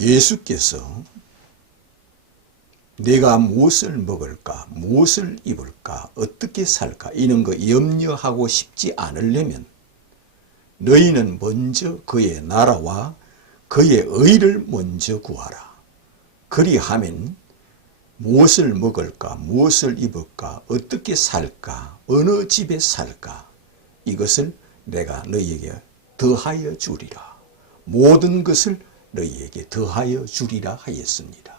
예수께서 내가 무엇을 먹을까, 무엇을 입을까, 어떻게 살까 이런 거 염려하고 싶지 않으려면 너희는 먼저 그의 나라와 그의 의를 먼저 구하라. 그리하면 무엇을 먹을까, 무엇을 입을까, 어떻게 살까, 어느 집에 살까 이것을 내가 너희에게 더하여 주리라. 모든 것을 너희에게 더하여 주리라 하였습니다.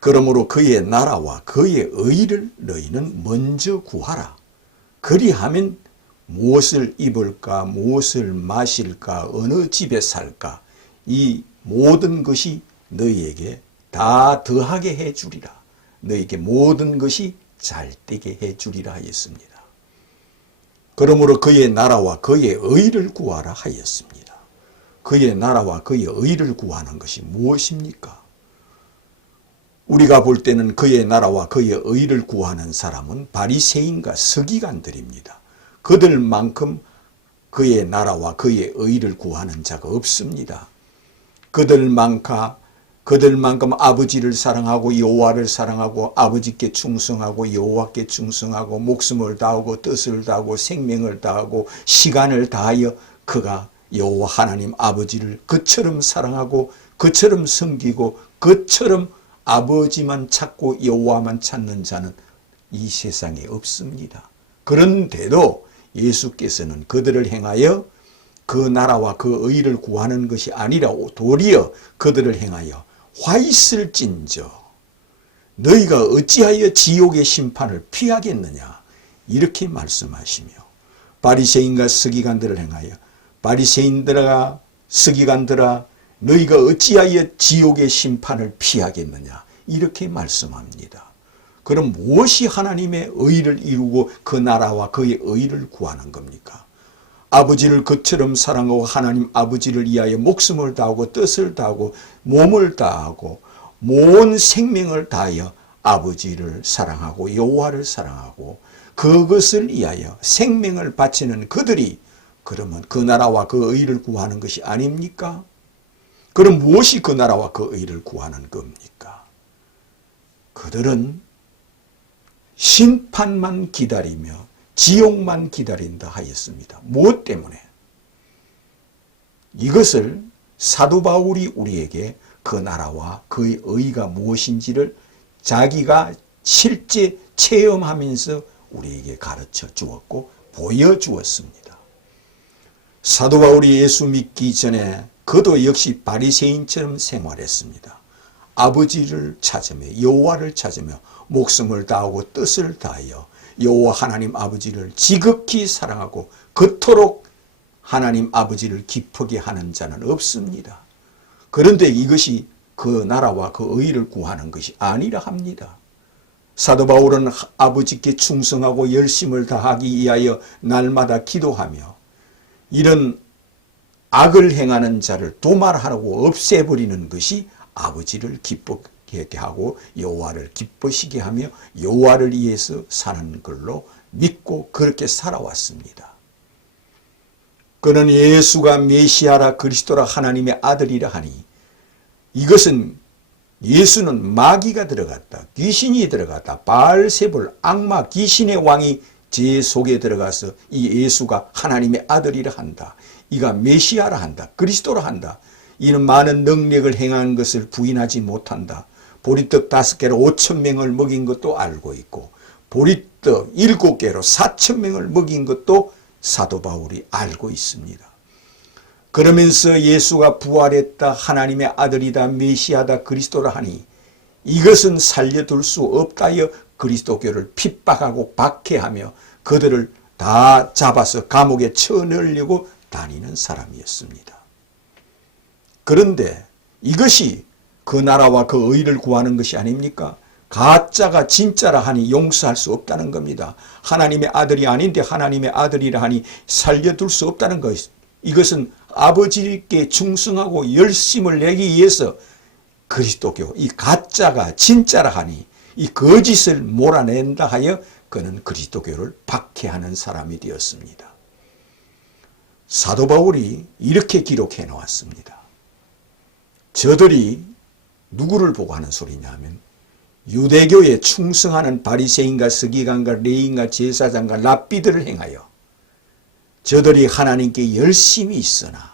그러므로 그의 나라와 그의 의를 너희는 먼저 구하라. 그리하면 무엇을 입을까, 무엇을 마실까, 어느 집에 살까 이 모든 것이 너희에게 다 더하게 해주리라. 너희에게 모든 것이 잘되게 해주리라 하였습니다. 그러므로 그의 나라와 그의 의를 구하라 하였습니다. 그의 나라와 그의 의를 구하는 것이 무엇입니까? 우리가 볼 때는 그의 나라와 그의 의를 구하는 사람은 바리새인과 서기관들입니다. 그들만큼 그의 나라와 그의 의를 구하는 자가 없습니다. 그들만큼 아버지를 사랑하고 여호와를 사랑하고 아버지께 충성하고 여호와께 충성하고 목숨을 다하고 뜻을 다하고 생명을 다하고 시간을 다하여 그가 여호와 하나님 아버지를 그처럼 사랑하고 그처럼 섬기고 그처럼 아버지만 찾고 여호와만 찾는 자는 이 세상에 없습니다. 그런데도 예수께서는 그들을 행하여 그 나라와 그 의를 구하는 것이 아니라 도리어 그들을 행하여 화 있을진저 너희가 어찌하여 지옥의 심판을 피하겠느냐 이렇게 말씀하시며 바리새인과 서기관들을 행하여 바리새인들아 서기관들아 너희가 어찌하여 지옥의 심판을 피하겠느냐 이렇게 말씀합니다. 그럼 무엇이 하나님의 의를 이루고 그 나라와 그의 의를 구하는 겁니까? 아버지를 그처럼 사랑하고 하나님 아버지를 위하여 목숨을 다하고 뜻을 다하고 몸을 다하고 온 생명을 다하여 아버지를 사랑하고 여호와를 사랑하고 그것을 위하여 생명을 바치는 그들이 그러면 그 나라와 그 의를 구하는 것이 아닙니까? 그럼 무엇이 그 나라와 그 의를 구하는 겁니까? 그들은 심판만 기다리며 지옥만 기다린다 하였습니다. 무엇 때문에? 이것을 사도 바울이 우리에게 그 나라와 그의 의가 무엇인지를 자기가 실제 체험하면서 우리에게 가르쳐 주었고 보여주었습니다. 사도 바울이 예수 믿기 전에 그도 역시 바리새인처럼 생활했습니다. 아버지를 찾으며 여호와를 찾으며 목숨을 다하고 뜻을 다하여 여호와 하나님 아버지를 지극히 사랑하고 그토록 하나님 아버지를 기쁘게 하는 자는 없습니다. 그런데 이것이 그 나라와 그 의를 구하는 것이 아니라 합니다. 사도 바울은 아버지께 충성하고 열심을 다하기 위하여 날마다 기도하며 이런 악을 행하는 자를 도말하고 없애버리는 것이 아버지를 기쁘게 하고 여호와를 기쁘시게 하며 여호와를 위해서 사는 걸로 믿고 그렇게 살아왔습니다. 그는 예수가 메시아라 그리스도라 하나님의 아들이라 하니 이것은 예수는 마귀가 들어갔다. 귀신이 들어갔다. 바알세불 악마 귀신의 왕이 제 속에 들어가서 이 예수가 하나님의 아들이라 한다. 이가 메시아라 한다. 그리스도라 한다. 이는 많은 능력을 행한 것을 부인하지 못한다. 보리떡 5개로 5,000명을 먹인 것도 알고 있고 보리떡 7개로 4,000명을 먹인 것도 사도 바울이 알고 있습니다. 그러면서 예수가 부활했다. 하나님의 아들이다. 메시아다. 그리스도라 하니 이것은 살려둘 수 없다여 그리스도교를 핍박하고 박해하며 그들을 다 잡아서 감옥에 쳐넣으려고 다니는 사람이었습니다. 그런데 이것이 그 나라와 그 의를 구하는 것이 아닙니까? 가짜가 진짜라 하니 용서할 수 없다는 겁니다. 하나님의 아들이 아닌데 하나님의 아들이라 하니 살려둘 수 없다는 것. 이것은 아버지께 충성하고 열심을 내기 위해서 그리스도교 이 가짜가 진짜라 하니 이 거짓을 몰아낸다 하여 그는 그리스도교를 박해하는 사람이 되었습니다. 사도 바울이 이렇게 기록해 놓았습니다. 저들이 누구를 보고 하는 소리냐 하면 유대교에 충성하는 바리새인과 서기관과 레위인과 제사장과 랍비들을 행하여 저들이 하나님께 열심히 있으나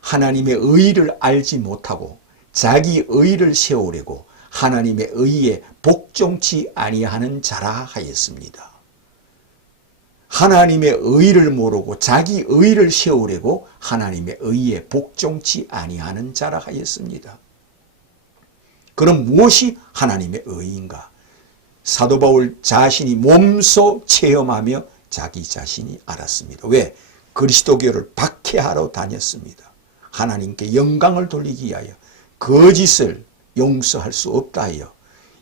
하나님의 의를 알지 못하고 자기 의를 세우려고 하나님의 의에 복종치 아니하는 자라 하였습니다. 하나님의 의를 모르고 자기 의를 세우려고 하나님의 의에 복종치 아니하는 자라 하였습니다. 그럼 무엇이 하나님의 의인가? 사도 바울 자신이 몸소 체험하며 자기 자신이 알았습니다. 왜? 그리스도교를 박해하러 다녔습니다. 하나님께 영광을 돌리기 위하여 거짓을 용서할 수 없다 하여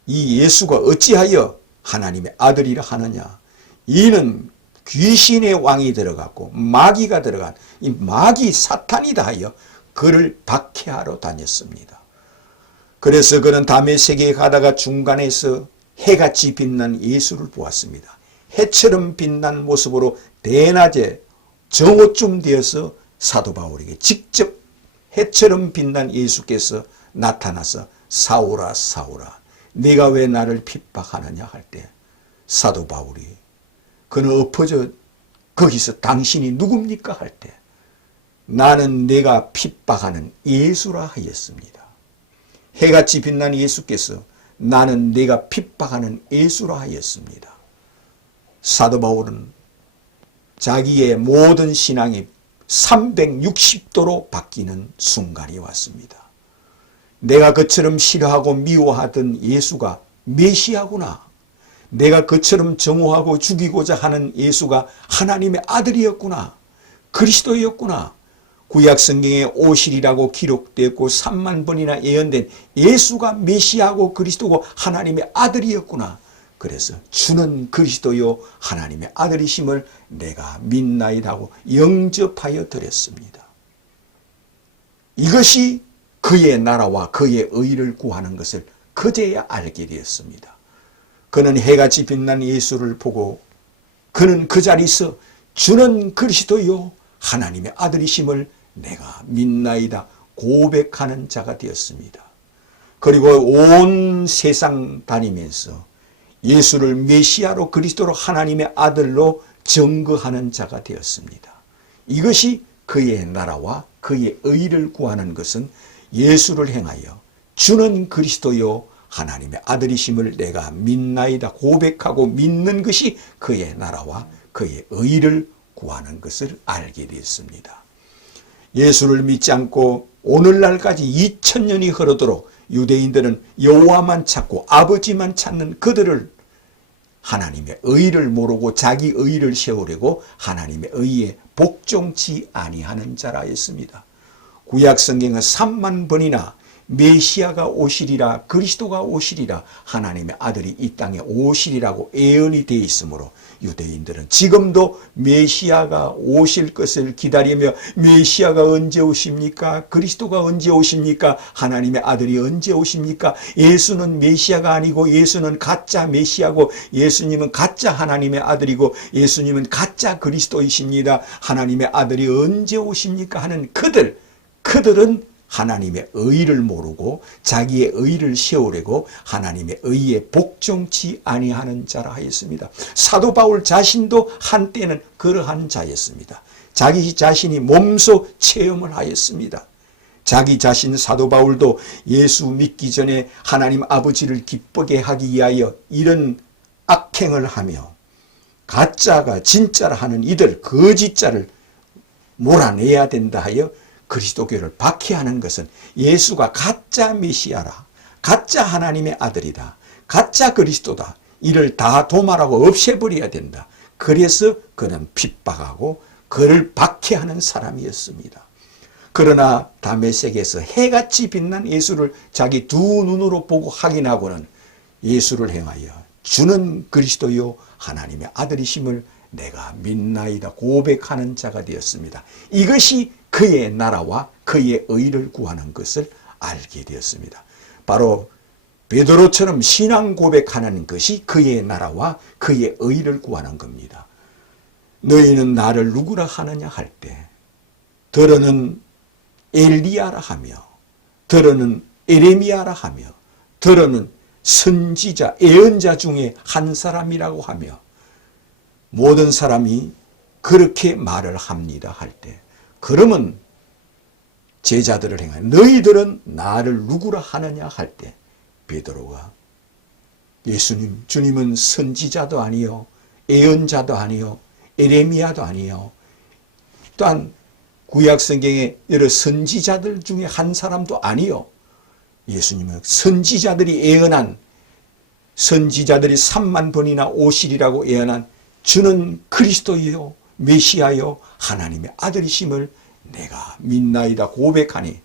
이 예수가 어찌하여 하나님의 아들이라 하느냐? 이는 귀신의 왕이 들어갔고 마귀가 들어간 이 마귀 사탄이다 하여 그를 박해하러 다녔습니다. 그래서 그는 다메섹에 가다가 중간에서 해같이 빛난 예수를 보았습니다. 해처럼 빛난 모습으로 대낮에 정오쯤 되어서 사도 바울에게 직접 해처럼 빛난 예수께서 나타나서 사울아 사울아 네가 왜 나를 핍박하느냐 할 때 사도 바울이 그는 엎어져 거기서 당신이 누굽니까 할 때 나는 내가 핍박하는 예수라 하였습니다. 해같이 빛난 예수께서 나는 내가 핍박하는 예수라 하였습니다. 사도 바울은 자기의 모든 신앙이 360도로 바뀌는 순간이 왔습니다. 내가 그처럼 싫어하고 미워하던 예수가 메시아구나. 내가 그처럼 정오하고 죽이고자 하는 예수가 하나님의 아들이었구나. 그리스도였구나. 구약 성경에 오실이라고 기록되었고 3만 번이나 예언된 예수가 메시아고 그리스도고 하나님의 아들이었구나. 그래서 주는 그리스도요 하나님의 아들이심을 내가 믿나이다고 영접하여 드렸습니다. 이것이 그의 나라와 그의 의를 구하는 것을 그제야 알게 되었습니다. 그는 해같이 빛난 예수를 보고 그는 그 자리에서 주는 그리스도요 하나님의 아들이심을 내가 믿나이다 고백하는 자가 되었습니다. 그리고 온 세상 다니면서 예수를 메시아로 그리스도로 하나님의 아들로 증거하는 자가 되었습니다. 이것이 그의 나라와 그의 의를 구하는 것은 예수를 행하여 주는 그리스도요 하나님의 아들이심을 내가 믿나이다 고백하고 믿는 것이 그의 나라와 그의 의를 구하는 것을 알게 되었습니다. 예수를 믿지 않고 오늘날까지 2000년이 흐르도록 유대인들은 여호와만 찾고 아버지만 찾는 그들을 하나님의 의를 모르고 자기 의를 세우려고 하나님의 의에 복종치 아니하는 자라 했습니다. 구약 성경은 3만 번이나 메시아가 오시리라 그리스도가 오시리라 하나님의 아들이 이 땅에 오시리라고 예언이 되어 있으므로 유대인들은 지금도 메시아가 오실 것을 기다리며 메시아가 언제 오십니까? 그리스도가 언제 오십니까? 하나님의 아들이 언제 오십니까? 예수는 메시아가 아니고 예수는 가짜 메시아고 예수님은 가짜 하나님의 아들이고 예수님은 가짜 그리스도이십니다. 하나님의 아들이 언제 오십니까? 하는 그들은 하나님의 의를 모르고 자기의 의를 세우려고 하나님의 의에 복종치 아니하는 자라 하였습니다. 사도 바울 자신도 한때는 그러한 자였습니다. 자기 자신이 몸소 체험을 하였습니다. 자기 자신 사도 바울도 예수 믿기 전에 하나님 아버지를 기쁘게 하기 위하여 이런 악행을 하며 가짜가 진짜라 하는 이들 거짓자를 몰아내야 된다 하여 그리스도교를 박해하는 것은 예수가 가짜 메시아라, 가짜 하나님의 아들이다, 가짜 그리스도다. 이를 다 도말하고 없애버려야 된다. 그래서 그는 핍박하고 그를 박해하는 사람이었습니다. 그러나 다메섹에서 해같이 빛난 예수를 자기 두 눈으로 보고 확인하고는 예수를 행하여 주는 그리스도요 하나님의 아들이심을 내가 믿나이다 고백하는 자가 되었습니다. 이것이 그의 나라와 그의 의를 구하는 것을 알게 되었습니다. 바로 베드로처럼 신앙 고백하는 것이 그의 나라와 그의 의를 구하는 겁니다. 너희는 나를 누구라 하느냐 할 때 더러는 엘리야라 하며 더러는 에레미야라 하며 더러는 선지자, 예언자 중에 한 사람이라고 하며 모든 사람이 그렇게 말을 합니다 할 때, 그러면 제자들을 행하여 너희들은 나를 누구라 하느냐 할 때 베드로가 예수님, 주님은 선지자도 아니요 예언자도 아니요 에레미야도 아니요 또한 구약성경의 여러 선지자들 중에 한 사람도 아니요, 예수님은 선지자들이 예언한, 선지자들이 3만 번이나 오시리라고 예언한 주는 그리스도요 메시아요 하나님의 아들이심을 내가 믿나이다 고백하니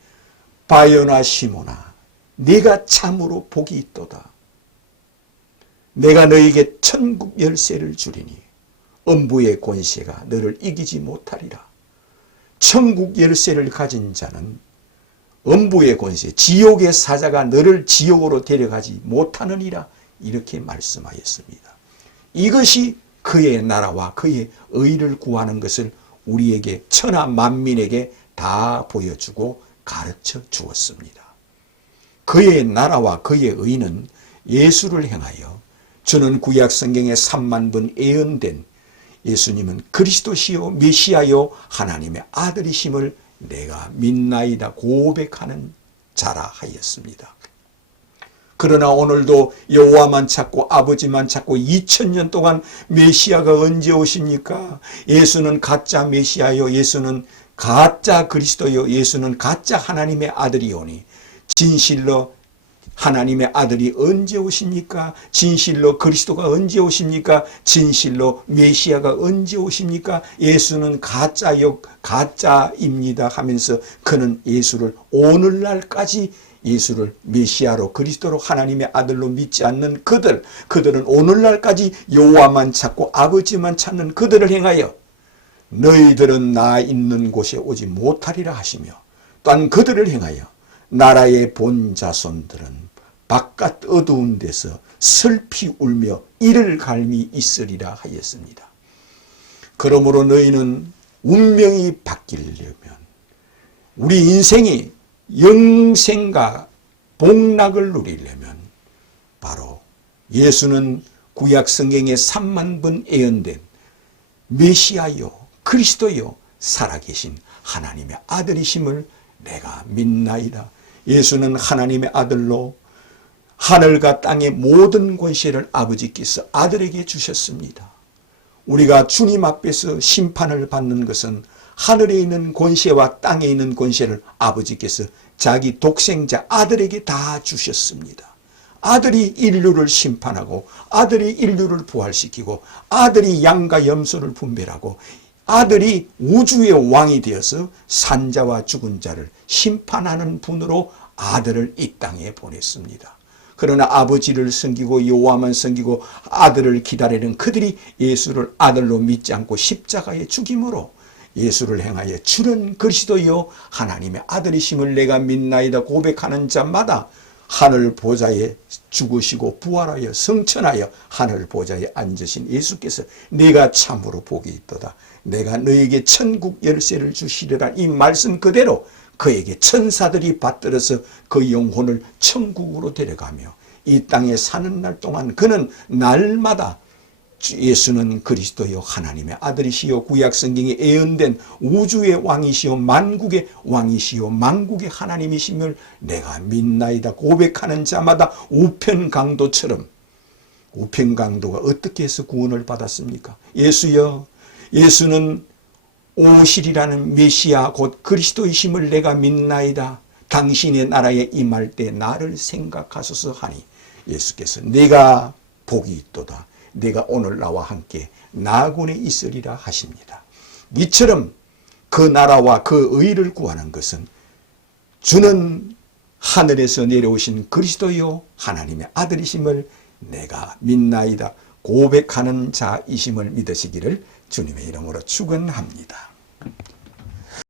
바요나 시모나 네가 참으로 복이 있도다. 내가 너에게 천국 열쇠를 주리니 음부의 권세가 너를 이기지 못하리라. 천국 열쇠를 가진 자는 음부의 권세, 지옥의 사자가 너를 지옥으로 데려가지 못하느니라. 이렇게 말씀하였습니다. 이것이 그의 나라와 그의 의를 구하는 것을 우리에게 천하 만민에게 다 보여주고 가르쳐 주었습니다. 그의 나라와 그의 의는 예수를 행하여 주는 구약 성경에 3만 번 예언된 예수님은 그리스도시요 메시아요 하나님의 아들이심을 내가 믿나이다 고백하는 자라 하였습니다. 그러나 오늘도 여호와만 찾고 아버지만 찾고 2000년 동안 메시아가 언제 오십니까? 예수는 가짜 메시아요, 예수는 가짜 그리스도요, 예수는 가짜 하나님의 아들이오니 진실로 하나님의 아들이 언제 오십니까? 진실로 그리스도가 언제 오십니까? 진실로 메시아가 언제 오십니까? 예수는 가짜요, 가짜입니다 하면서 그는 예수를 오늘날까지 예수를 메시아로 그리스도로 하나님의 아들로 믿지 않는 그들은 오늘날까지 여호와만 찾고 아버지만 찾는 그들을 행하여 너희들은 나 있는 곳에 오지 못하리라 하시며 또한 그들을 행하여 나라의 본 자손들은 바깥 어두운 데서 슬피 울며 이를 갈미 있으리라 하였습니다. 그러므로 너희는 운명이 바뀌려면 우리 인생이 영생과 복락을 누리려면 바로 예수는 구약 성경에 3만 번 예언된 메시아요 그리스도요 살아계신 하나님의 아들이심을 내가 믿나이다. 예수는 하나님의 아들로 하늘과 땅의 모든 권세를 아버지께서 아들에게 주셨습니다. 우리가 주님 앞에서 심판을 받는 것은 하늘에 있는 권세와 땅에 있는 권세를 아버지께서 자기 독생자 아들에게 다 주셨습니다. 아들이 인류를 심판하고 아들이 인류를 부활시키고 아들이 양과 염소를 분별하고 아들이 우주의 왕이 되어서 산자와 죽은 자를 심판하는 분으로 아들을 이 땅에 보냈습니다. 그러나 아버지를 섬기고 여호와만 섬기고 아들을 기다리는 그들이 예수를 아들로 믿지 않고 십자가에 죽임으로 예수를 행하여 주는 그리스도요 하나님의 아들이심을 내가 믿나이다 고백하는 자마다 하늘 보좌에 죽으시고 부활하여 성천하여 하늘 보좌에 앉으신 예수께서 네가 참으로 복이 있도다. 내가 너에게 천국 열쇠를 주시리라. 이 말씀 그대로 그에게 천사들이 받들어서 그 영혼을 천국으로 데려가며 이 땅에 사는 날 동안 그는 날마다 예수는 그리스도요 하나님의 아들이시요 구약 성경에 예언된 우주의 왕이시요 만국의 왕이시요 만국의 하나님이심을 내가 믿나이다 고백하는 자마다 우편강도처럼, 우편강도가 어떻게 해서 구원을 받았습니까? 예수여, 예수는 오시리라는 메시아 곧 그리스도이심을 내가 믿나이다. 당신의 나라에 임할 때 나를 생각하소서 하니 예수께서 내가 복이 있도다. 내가 오늘 나와 함께 나군에 있으리라 하십니다. 이처럼 그 나라와 그 의를 구하는 것은 주는 하늘에서 내려오신 그리스도요 하나님의 아들이심을 내가 믿나이다 고백하는 자이심을 믿으시기를 주님의 이름으로 축원합니다.